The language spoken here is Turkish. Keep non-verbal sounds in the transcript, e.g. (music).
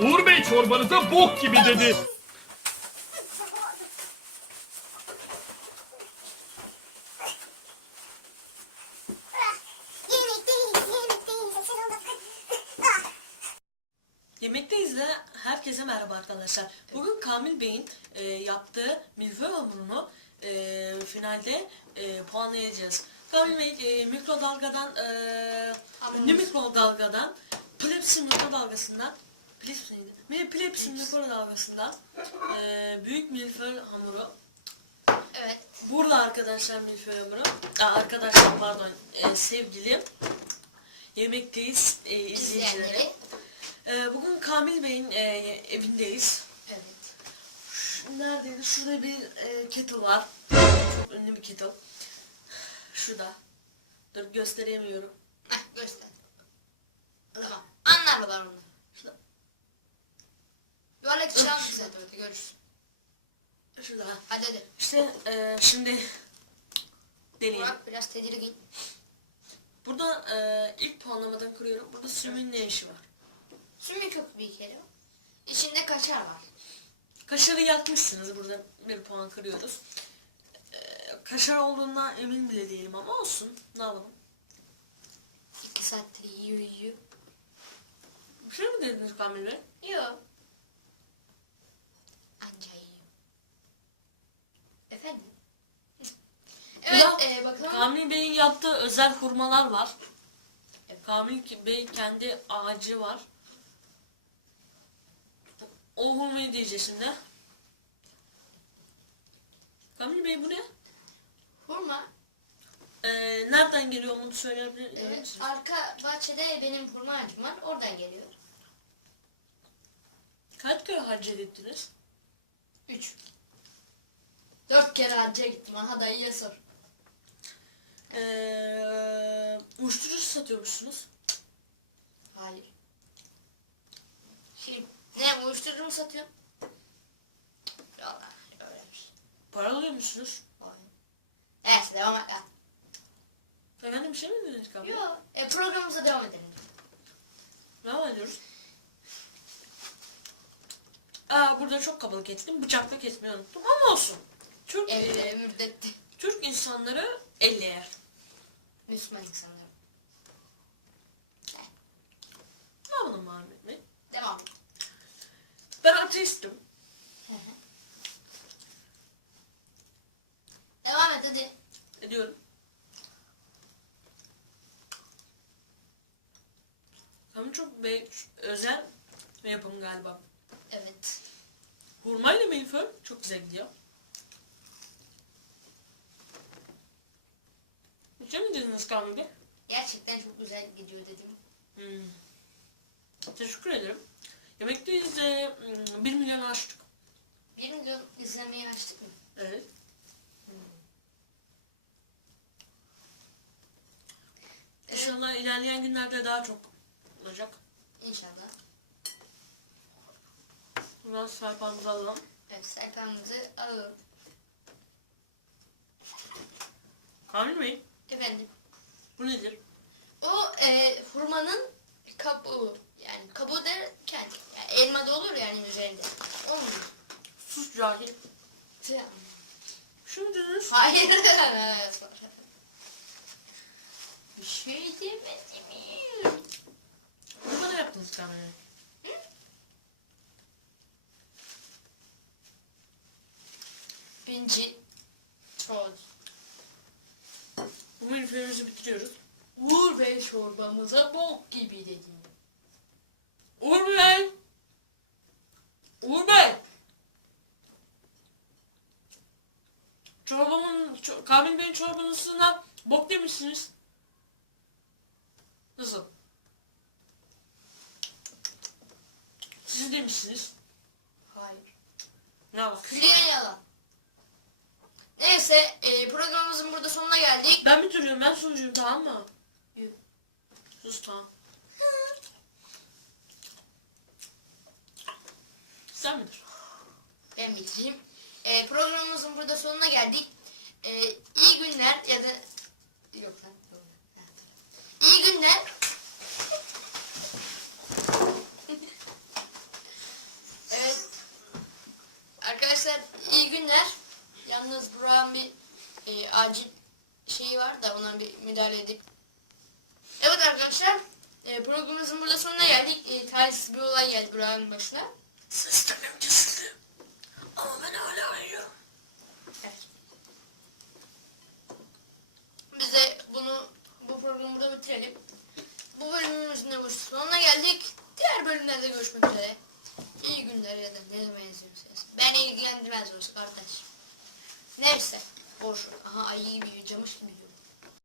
Uğur Bey çorbanıza bok gibi dedi. Yemekteyiz de herkese merhaba arkadaşlar. Bugün Kamil Bey'in e, yaptığı milföy hamurunu e, finalde e, puanlayacağız. Kamil Bey e, mikrodalgadan, e, ünlü mikrodalgadan, Plepsi mikrodalgasından, Plepsi neydi? Mi- Plepsi mikrodalgasından e, büyük milföy hamuru. Evet. Burada arkadaşlar milföy hamuru. Aa, arkadaşlar pardon e, sevgili yemekteyiz e, izleyicileri. İzleyenleri. Ee, bugün Kamil Bey'in e, evindeyiz. Evet. Şu- Neredeydi? Şurada bir e, kettle var. Çok ünlü bir kettle. Şurada. Dur gösteremiyorum. Heh göster. Tamam. Anlarlar onu. Şurada. Yuvarlak çıran güzel böyle görürsün. Şurada. Hadi hadi. İşte e, şimdi deneyelim. Burak biraz tedirgin. Burada e, ilk puanlamadan kuruyorum. Burada sümün ne işi var? Sümük yok bir kere. İçinde kaşar var. Kaşarı yakmışsınız. Burada bir puan kırıyoruz. E, kaşar olduğundan emin bile değilim ama olsun. Ne yapalım? İki saattir yiyor yiyor. Bir şey mi dediniz Kamil Bey? Yok. Anca yiyor. Efendim? Evet Burada e, bakalım. Kamil Bey'in yaptığı özel hurmalar var. Kamil Bey kendi ağacı var. O hurmayı diyeceğiz şimdi. Kamil Bey bu ne? Hurma. Ee, nereden geliyor onu söyleyebilir e, misiniz? arka bahçede benim hurma ağacım var. Oradan geliyor. Kaç kere hacca gittiniz? Üç. Dört kere hacca gittim. Aha dayıya sor. Ee, uyuşturucu satıyormuşsunuz. Hayır. Şey, ne uyuşturucu mu satıyorsun? Valla öyleymiş. Para alıyormuşsunuz. Hayır. Neyse devam et. lan. Efendim bir şey mi dediniz Kamil? Yok. E, programımıza devam edelim. Devam ediyoruz. Aa, burada çok kabalık ettim. Bıçakla kesmeyi unuttum ama olsun. Türk, Evde e, müddetti. Türk insanları elle yer. Müslüman insanlar. Ne yapalım Ahmet Bey? Devam. Ben ateistim. Devam et hadi. Ediyorum. Ama çok be özel bir yapım galiba. Evet. Hurmayla milföy çok güzel gidiyor. Şey mi dediniz Bey? Gerçekten çok güzel gidiyor dedim. Hmm. Teşekkür ederim. Yemekteyiz de hmm, 1 milyon açtık. Bir milyon izlemeyi açtık mı? Evet. İnşallah ilerleyen günlerde daha çok olacak. İnşallah. Buradan sayfamızı alalım. Evet sayfamızı alalım. Kamil Bey, Efendim. bu nedir? O e, hurmanın kabuğu. Yani kabuğu derken yani elmada olur yani üzerinde. Onun. Sus cahil. Mu dediniz? Hayır. (laughs) Bir şey demedim. Bu kadar yaptınız Kamil Binci. Troll. Bu milföyümüzü bitiriyoruz. Uğur Bey çorbamıza bok gibi dedim. Uğur Bey! Uğur Bey! Çorbamın, ço Kamil Bey'in çorbanısına bok demişsiniz. Nasıl? Siz demişsiniz. Hayır. Ne var? Külliyen yalan. Neyse e, programımızın burada sonuna geldik. Ben bitiriyorum, ben sunucuyum tamam mı? Yok. Sus tamam. Sen bitir. Ben bitireyim. E, programımızın burada sonuna geldik. E, iyi günler ya da... Yok lan. yok. İyi günler. Yalnız Burak'ın bir e, acil şeyi var da ona bir müdahale edip. Evet arkadaşlar e, programımızın burada sonuna geldik. E, talihsiz bir olay geldi Burak'ın başına. Sistemim kesildi. Ama ben hala arıyorum. Evet. Biz de bunu bu programı burada bitirelim. Bu bölümümüzün de bu sonuna geldik. Diğer bölümlerde görüşmek üzere. İyi günler ya da ne benziyorsunuz. Beni ilgilendirmez orası kardeş. Neyse. Boş. Aha ayı gibi camış gibi diyor.